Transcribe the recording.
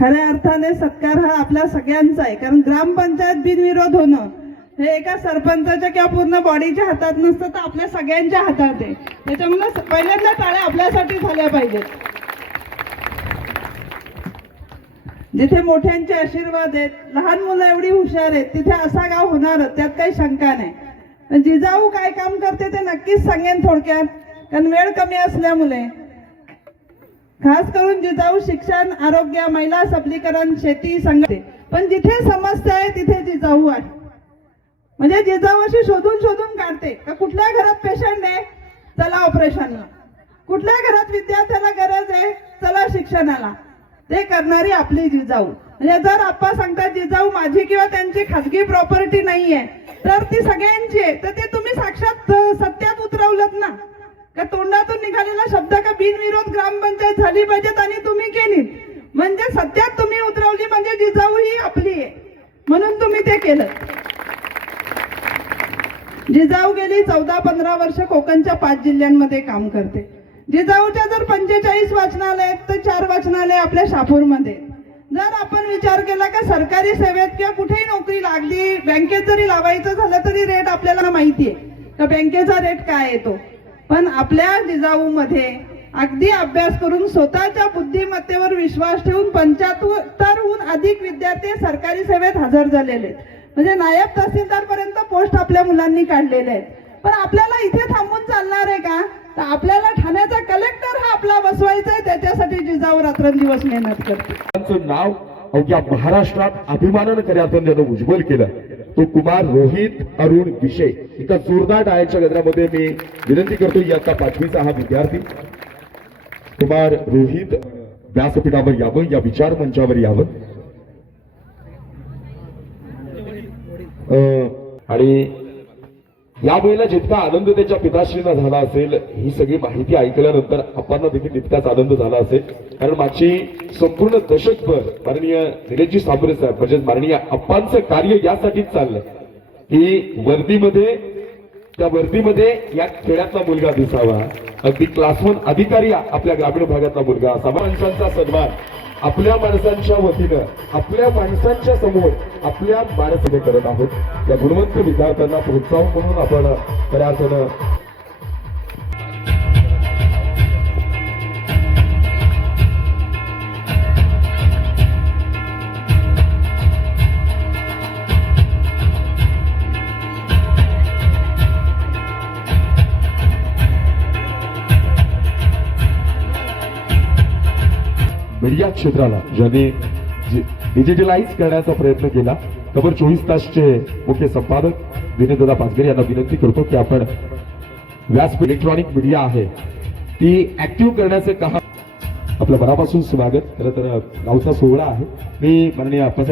खऱ्या अर्थाने सत्कार हा आपल्या सगळ्यांचा आहे. कारण ग्रामपंचायत बिनविरोध होणं हे एका सरपंचाच्या किंवा पूर्ण बॉडीच्या हातात नसतं तर आपल्या सगळ्यांच्या हातात आहे. त्याच्यामुळे पहिल्यांदा टाळ्या आपल्यासाठी झाल्या पाहिजेत. जिथे मोठ्यांचे आशीर्वाद आहेत लहान मुलं एवढी हुशार आहेत तिथे असा गाव होणारच त्यात काही शंका नाही. पण जिजाऊ काय काम करते ते नक्कीच सांगेन थोडक्यात. कारण वेळ कमी असल्यामुळे. खास करून जिजाऊ शिक्षण आरोग्य महिला सबलीकरण शेती संघटे पण जिथे समस्या आहे तिथे जिजाऊ आहे. म्हणजे जिजाऊ अशी शोधून शोधून काढते का कुठल्या घरात पेशंट आहे चला ऑपरेशनला कुठल्या घरात विद्यार्थ्याला गरज आहे चला शिक्षणाला. ते करणारी आपली जिजाऊ. म्हणजे जर आप्पा सांगतात जिजाऊ माझी किंवा त्यांची खाजगी प्रॉपर्टी नाहीये तर ती सगळ्यांची आहे. तर ते तुम्ही साक्षात सत्यात उतरवलं ना. का तोंडातून निघालेला शब्द का बिनविरोध ग्रामपंचायत झाली पाहिजेत आणि तुम्ही केली? म्हणजे सत्यात तुम्ही उतरवली म्हणजे जिजाऊ ही आपली आहे. म्हणून तुम्ही ते केलं. जिजाऊ गेली चौदा पंधरा वर्ष कोकणच्या पाच जिल्ह्यांमध्ये काम करते. जिजाऊच्या जर पंचेचाळीस वाचनालय आहेत तर चार वाचनालय आपल्या शापूरमध्ये जर आपण विचार केला का सरकारी सेवेत किंवा कुठेही नोकरी लागली बँकेत जरी लावायचं झालं तरी रेट आपल्याला माहिती आहे. का बँकेचा रेट काय येतो पण आपल्या जिजाऊमध्ये अगदी अभ्यास करून स्वतःच्या बुद्धिमत्तेवर विश्वास ठेवून पंच्याहत्तरहून अधिक विद्यार्थी सरकारी सेवेत हजर झालेले आहेत. म्हणजे नायब तहसीलदार पर्यंत पोस्ट आपल्या मुलांनी काढलेले आहेत. पण आपल्याला इथे थांबून चालणार आहे का? तर आपल्याला ठाण्याचा कलेक्टर हा आपला बसवायचा आहे त्याच्यासाठी जिजाऊ रात्रंदिवस मेहनत करते. नाव अवघ्या महाराष्ट्रात अभिमानानं कर्यातून त्यानं उज्ज्वल केलं तो कुमार रोहित अरुण विषय एका जोरदार डायच्या गजरामध्ये मी विनंती करतो इयत्ता पाचवीचा हा विद्यार्थी. कुमार रोहित व्यासपीठावर यावं या विचार मंचावर यावं. आणि या मुलीला जितका आनंद त्याच्या पिताश्रींना झाला असेल ही सगळी माहिती ऐकल्यानंतर आपण देखील तितकाच आनंद झाला असेल. कारण माझी संपूर्ण दशकभर माननीय निलेशजी साबरे साहेब म्हणजेच माननीय अप्पांचं कार्य यासाठीच चाललंय. की वर्दीमध्ये त्या वर्दीमध्ये या खेड्यातला मुलगा दिसावा. अगदी क्लास वन अधिकारी आपल्या ग्रामीण भागातला मुलगा असावा. माणसांचा सन्मान आपल्या माणसांच्या वतीनं आपल्या माणसांच्या समोर आपल्या माणसाने करत आहोत. त्या गुणवंत विद्यार्थ्यांना प्रोत्साहन म्हणून आपण खऱ्या अर्थानं म्हणजे मीडिया क्षेत्राला ज्यांनी डिजिटलाइज करण्याचा प्रयत्न केला खबर चोवीस तासचे मुख्य संपादक विनयदादा पाचगरे यांना विनंती करतो की आपण व्यासपीठ इलेक्ट्रॉनिक मीडिया आहे ती ऍक्टिव्ह करण्याचे काम आपलं मनापासून स्वागत. खरं तर गावचा सोहळा आहे. मी माननीय आपण